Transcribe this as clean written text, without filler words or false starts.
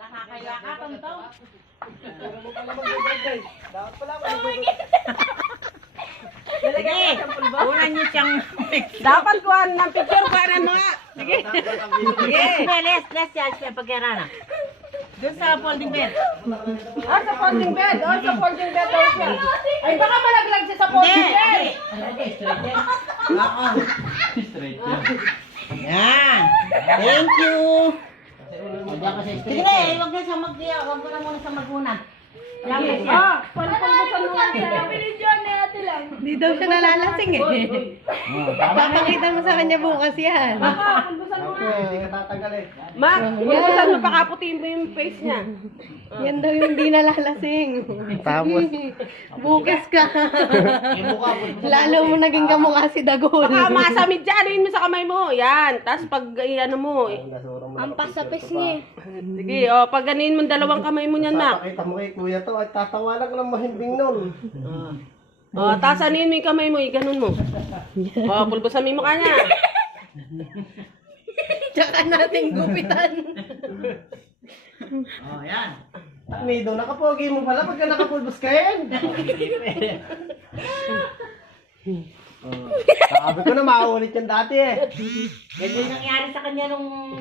Nakakaya ka, Tontong. Dapat pala mag-birthday. Sige, una niyo siyang... Dapat kuhan ng picture, kuhanan mo nga. Sige. Sige. Let's siya pagkirana. Doon sa folding bed. Ah, sa folding bed. Oh, sa folding bed daw siya. Ay, baka malaglag siya sa folding bed. Oo. Yan. Thank you. Sige, huwag na siya huwag mo na muna siya maguna. Lapit siya. Ah, palpalbusan mo nga siya. Hindi daw siya nalalasing eh. Papakita mo sa kanya bukas yan. Palpalbusan mo nga. Hindi ka tatanggal eh. Ma, palpalbusan mo pa kaputiin mo yung face niya. Yan daw yung hindi nalalasing. Tapos? Bukas ka. Lalo mo naging kamukha si Dagol. Baka masamid dyan, anuin mo sa kamay mo. Yan, tapos pag ano mo. Ampas sa pes niya. Sige, pag ganin mo dalawang kamay mo niyan, Mac. Pakita mo kay kuya to at tatawa lang ng mahimbing nun. Tapos anuin mo yung kamay mo, ganun mo. Pulbusan mo yung mukha niya. Tsaka natin gupitan. Yan. Mido, nakapogi mo pala pagka nakapulbos ka yan. Sabi ko na maulit yan dati eh. Ganyan nangyari sa kanya nung